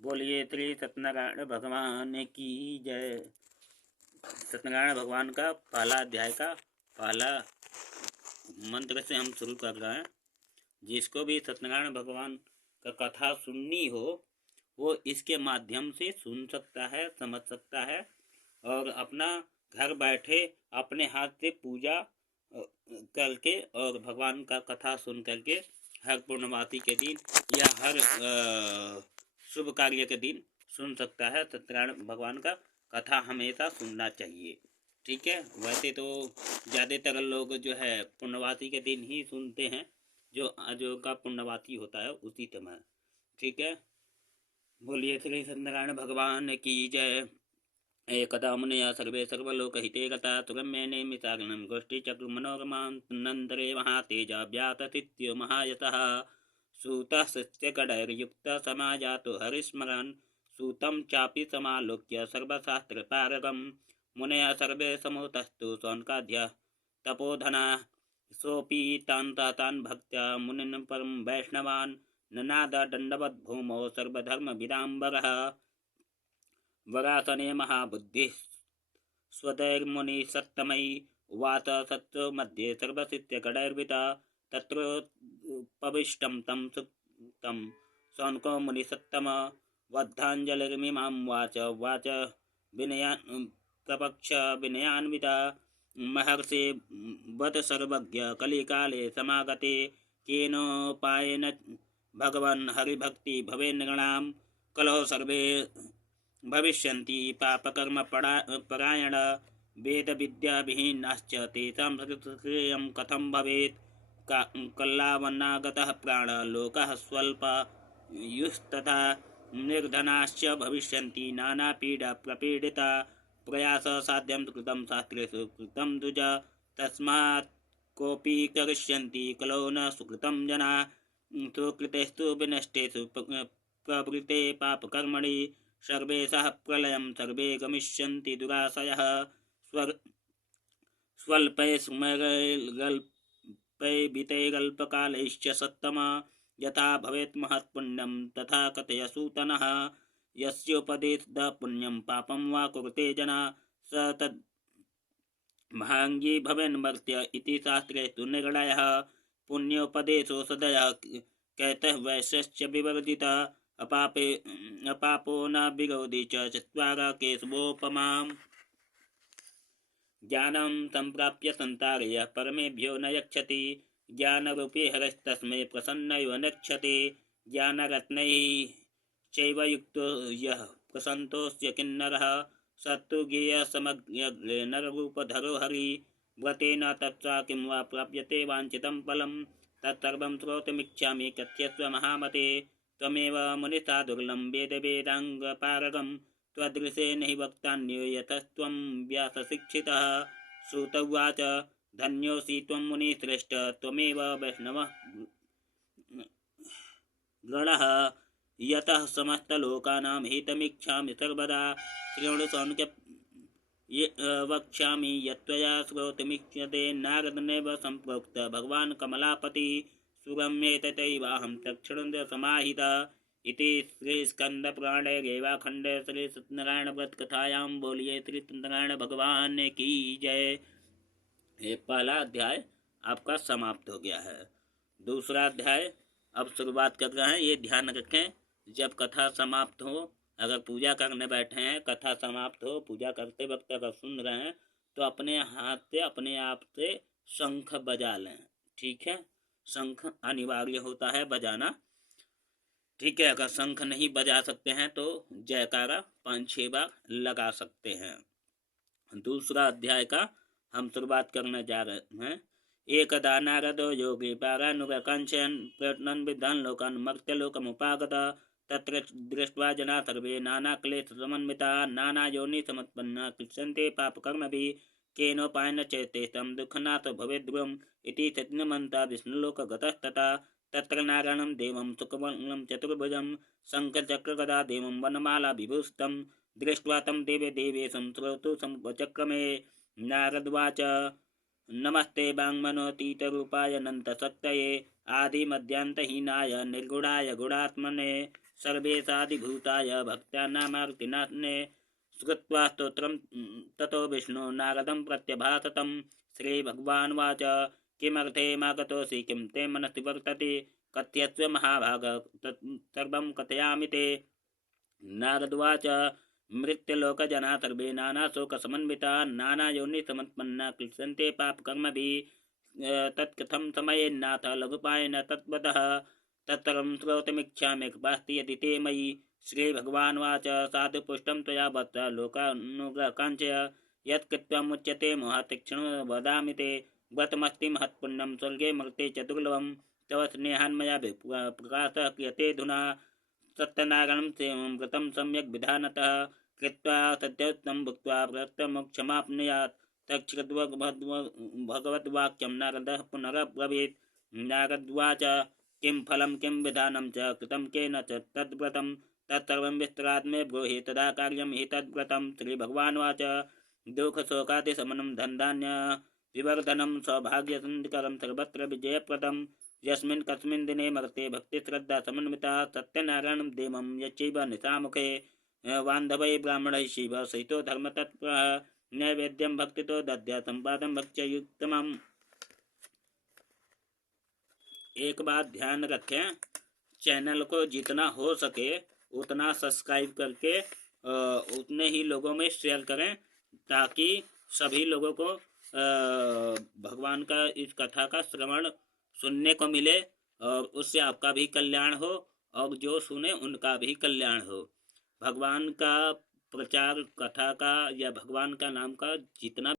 बोलिए श्री सत्यनारायण भगवान की जय। सत्यनारायण भगवान का पहला अध्याय का पहला मंत्र से हम शुरू कर रहे हैं। जिसको भी सत्यनारायण भगवान का कथा सुननी हो वो इसके माध्यम से सुन सकता है, समझ सकता है और अपना घर बैठे अपने हाथ से पूजा करके और भगवान का कथा सुन करके हर पूर्णमासी के दिन या हर शुभ कार्य के दिन सुन सकता है। सत्यनारायण भगवान का कथा हमेशा सुनना चाहिए। ठीक है। वैसे तो ज़्यादातर लोग जो है पूर्णवासी के दिन ही सुनते हैं, जो का पूर्णवासी होता है उसी समय। ठीक है। बोलिए श्री सत्यनारायण भगवान की जय। एकदा मुनयः सर्वे सर्वलोकहिते गता तुरम्येने मिताग्नं गोष्ठीचक्रमनोरमान्तरे महातेजा व्याततीत्यो महायतः सूतः सस्यकढैर्युक्तः समाजातो हरिस्मरन् सूतं चापि समालोक्य सर्वशास्त्रपारगं मुनयः सर्वे समुतस्तु सौनकाद्यः तपोधना सोऽपि तान् भक्त्या मुनिन् परं वैष्णवान् ननाद दण्डवद्भूमौ सर्वधर्मविदाम्बरः वरासने महाबुद्धिः स्वदैर्मुनि सत्तमयी वात सत्व मध्ये सर्वसिद्ध्यगणैर्विता तत्रोपविष्टं तं सुक्तं सौनको मुनि सत्तम वद्धाञ्जलिर्मिमां वाच विनयान् प्रपक्ष विनयान्विता महर्षि वद सर्वज्ञ कलिकाले समागते केनोपायेन भगवन् हरिभक्ति भवेन्नृणां कलौ सर्वे भविष्यन्ति पापकर्म परायण वेद विद्या विहीनाश्च तेषां श्रेयं कथं भवेत् कल्लावन्नागतः प्राण लोकः स्वल्पायुस्तथा निर्धनाश्च भविष्यन्ति नानापीडा प्रपीडिता प्रयास साध्यं कृतं शास्त्रेषु कृतं द्विज तस्मात् कोऽपि करिष्यन्ति कलौ न सुकृतं जना सुकृतेस्तु विनष्टेषु प्रवृते पापकर्मणि सर्वेशः प्रलयं सर्वे गमिष्यन्ति दुराशयः स्वल्पे स्मरैर्गल्पैर्वितैरल्पकालैश्च सत्तमा यथा भवेत् महत्पुण्यं तथा कथयसूतनः यस्योपदेशदपुण्यं पापं वा कुरुते जना स तद् महाङ्गी भवेन्मर्त्य इति शास्त्रे तु निर्णयः पुण्योपदेशो सदयः कैतः वैश्यश्च विवर्जितः अपापो न विरोधी चत्वारः केशवोपमाम् ज्ञानं सम्प्राप्य संतारयः परमेभ्यो न यच्छति ज्ञानरूपी हरस्तस्मै प्रसन्नयो नक्षते ज्ञानरत्नैः चैव युक्तो यः प्रसन्तोऽस्य किन्नरः सत्तु ज्ञेयः समग्रे नररूपधरो हरि व्रतेन तत्सा किं वा प्राप्यते वाञ्छितं फलं तत्सर्वं श्रोतुमिच्छामि कथ्यस्व महामते त्वमेव मुनिता दुर्लभं वेदाङ्गपारगं त्वदृशे नहि वक्तान्यो यतस्त्वं व्यासशिक्षितः श्रुत उवाच धन्योऽसि त्वं मुनिश्रेष्ठ त्वमेव वैष्णवः गणः यतः समस्तलोकानां हितमिच्छामि सर्वदा शृणु सौनक वक्ष्यामि यत्त्वया श्रोतुमिच्छते नारदनेव सम्प्रोक्त भगवान् कमलापति सुगम्येतैवाहं तत्क्षणं समाहितः इति श्री स्कंद पुराणे रेवाखंडे श्री सत्यनारायण व्रत कथायां बोलिए श्री सत्यनारायण भगवान की जय। ये पहला अध्याय आपका समाप्त हो गया है। दूसरा अध्याय अब शुरुआत कर रहे हैं। ये ध्यान रखें, जब कथा समाप्त हो, अगर पूजा करने बैठे हैं, कथा समाप्त हो, पूजा करते वक्त अगर सुन रहे हैं तो अपने हाथ से अपने आप से शंख बजा लें। ठीक है। शंख अनिवार्य होता है बजाना। ठीक है। अगर शंख नहीं बजा सकते हैं तो जयकारा 5-6 बार लगा सकते हैं। दूसरा अध्याय का हम शुरुआत करने जा रहे हैं। एकदा नारदो योगी पारानुगकांक्षन् प्रयत्नन् विद्वान् लोकान् मर्त्यलोकमुपागत तत्र दृष्ट्वा जना सर्वे नानाक्लेशसमन्विता नानायोनिसमुत्पन्ना क्लिश्यन्ते पापकर्मभिः केनोपायेन चेतेषां दुःखनाशो भवेद्ध्रुवम् इति चिन्तयन्तः विष्णुलोकगतस्तथा तत्र नारायणं देवं सुखमलं चतुर्भुजं शङ्खचक्रगदा देवं वनमाला विभूषितं दृष्ट्वा तं देवेशं श्रोतु समुपचक्रमे नारदवाच नमस्ते वाङ्मनोतीतरूपाय अनन्तशक्तये आदिमध्यान्तहीनाय निर्गुणाय गुणात्मने सर्वेशाधिभूताय भक्त्या नामार्तिनाथने श्रुत्वा स्तोत्रं ततो विष्णु नारदं प्रत्यभासतं श्रीभगवानुवाच किमर्थे मागतोऽसि किं ते मनसि वर्तते कथयस्व महाभाग सर्वं कथयामि ते। नारदुवाच मृत्युलोकजना सर्वे नानाशोकसमन्विता नानायोनिसमुत्पन्ना क्लिश्यन्ते पापकर्मभिः तत्कथं समयेन्नाथ लघुपायेन तद्वतः तत्सर्वं श्रोतुमिच्छामि कृपास्ति यदि ते मयि। श्रीभगवानुवाच साधुपुष्टं त्वया वत्स लोकानुग्रहकाङ्क्षया यत्कृत्वा मुच्यते मोहात्तीक्ष्णो वदामि ते व्रतमस्ति महत्पुण्यं स्वर्गे मर्त्ये च दुर्लभं तव स्नेहान्मया प्रकाशः क्रियते धुना सत्यनारायणं व्रतं सम्यक् विधानतः कृत्वा सद्योत्तं भुक्त्वा व्रतमोक्षमाप्नुयात् भगवद्वाक्यं नारदः पुनरब्रवीत्। नारदुवाच किं फलं किं विधानं च कृतं केन च तद्व्रतं तत्सर्वं विस्तरात् मे ब्रूहि तदा कार्यं हि तद्व्रतं। श्रीभगवानुवाच दुःखशोकादिशमनं धनधान्य विवर्धनं सौभाग्यसन्धिकरं सर्वत्र विजयप्रदं यस्मिन् कस्मिन् दिने मर्ते भक्तिश्रद्धा समन्विता सत्यनारायणं देवं यच्चैव निशामुखे बान्धवै ब्राह्मणैः शिव सहितो धर्मतत्परः नैवेद्यं भक्तितो दद्या संपादं भक्त्ययुक्तमम्। एक बात ध्यान रखें, चैनल को जितना हो सके उतना सब्सक्राइब करके उतने ही लोगों में शेयर करें ताकि सभी लोगों को भगवान का इस कथा का श्रवण सुनने को मिले और उससे आपका भी कल्याण हो और जो सुने उनका भी कल्याण हो। भगवान का प्रचार कथा का या भगवान का नाम का जितना